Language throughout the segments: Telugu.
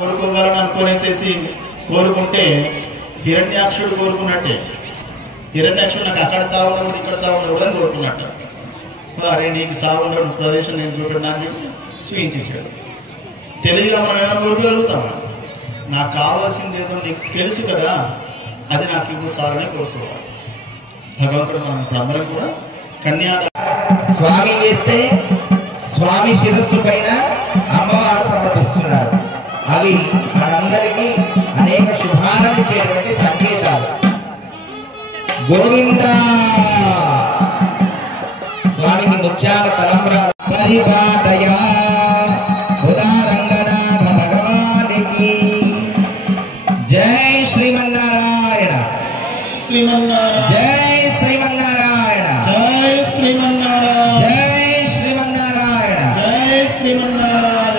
కోరుకోవాలనుకునేసేసి కోరుకుంటే హిరణ్యాక్షుడు కోరుకున్నట్టే. హిరణ్యాక్షుడు నాకు అక్కడ చావు ఉండకూడదు, ఇక్కడ చావు ఉండకూడదు అని కోరుకున్నట్ట. అరే నీకు సావు ఉండే ప్రదేశం నేను చూపెట్టడానికి చూపించేసాడు. తెలివిగా మనం ఏమైనా కోరుకోగలుగుతామా? నాకు కావాల్సింది ఏదో నీకు తెలుసు కదా, అది నాకు ఇవ్వు చాలని కోరుకోవాలి. భగవంతుడు మనం ఇప్పుడు అందరం కూడా కన్యా స్వామి వేస్తే స్వామి శిరస్సు పైన అమ్మవారు సమర్పిస్తున్నారు. అవి మనందరికీ అనేక శుభాలను ఇచ్చేటువంటి సంకేతాలు. గోవింద స్వామికి ముత్యాల తలంబ్రాలు పరిపాదయా ఉదారంగనాథ భగవానికి జై శ్రీమన్నారాయణ. శ్రీమన్నారాయణ జై శ్రీమన్నారాయణ. జై శ్రీమన్నారాయణ. జై శ్రీమన్నారాయణ. జై శ్రీమన్నారాయణ.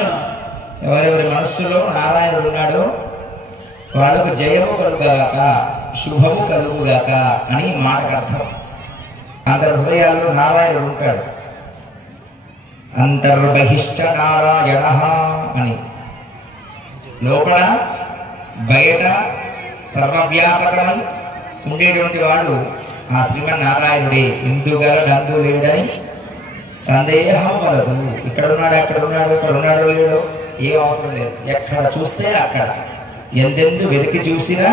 ఎవరెవరి మనస్సులో నారాయణుడు ఉన్నాడో వాళ్ళకు జయము కలుగుగాక, శుభము కలుగుగాక అని మాటకు అర్థం. అందరి హృదయాల్లో నారాయణుడు ఉంటాడు. అంతర్బహిష్ట నారాయణ అని, లోపల బయట సర్వవ్యాపకమై ఉండేటువంటి వాడు ఆ శ్రీమన్నారాయణుడే. ఇందుగలడందు లేడని సందేహం వలదు. ఇక్కడ ఉన్నాడు, అక్కడ ఉన్నాడు, ఇక్కడ ఉన్నాడో లేడో ఏం అవసరం లేదు. ఎక్కడ చూస్తే అక్కడ, ఎందెందు వెతికి చూసినా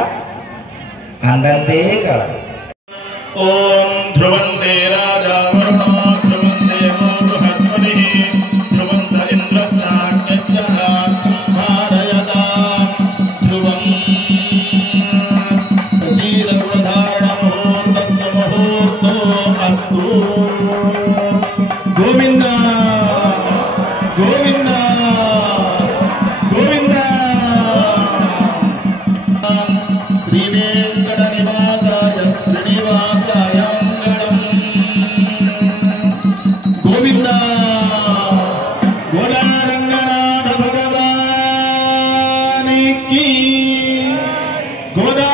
అందందే కలదు. ఓం ధ్రువంతే రాజా వరుణో ధ్రువంతే బృహస్పతి ధ్రువంత ఇంద్రశ్చాగ్నిశ్చరార్యతాం ధ్రువం సచీలగుణధారణ ముహూర్తస్య ముహూర్తో అస్తు. గోవింద గోవింద గోవింద. శ్రీవేంకట నివాసాయ శ్రీనివాసాయ మంగళం. గోవింద గోదారంగనాథ భగవానికి గోదా.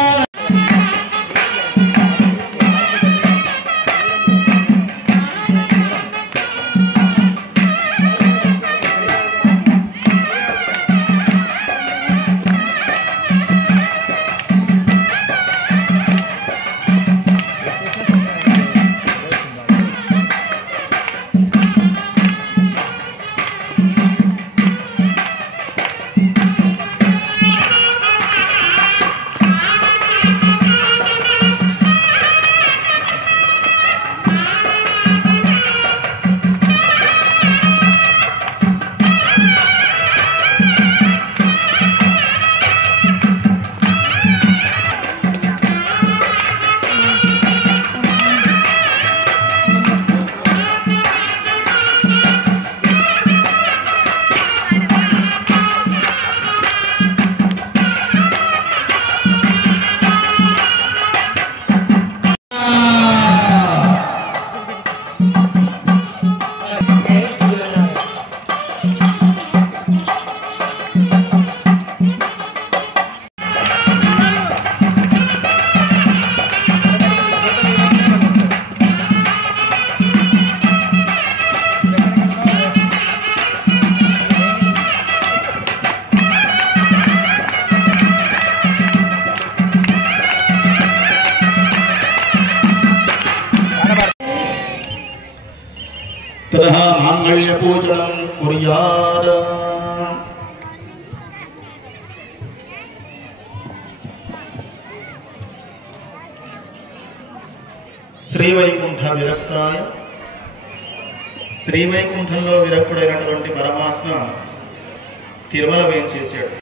ततः मांगल्यपूजनं कुर्यात्। శ్రీవైకుంఠ విరక్తాయ శ్రీవైకుంఠంలో విరక్తుడైనటువంటి పరమాత్మ తిరుమల వేంచేశాడు.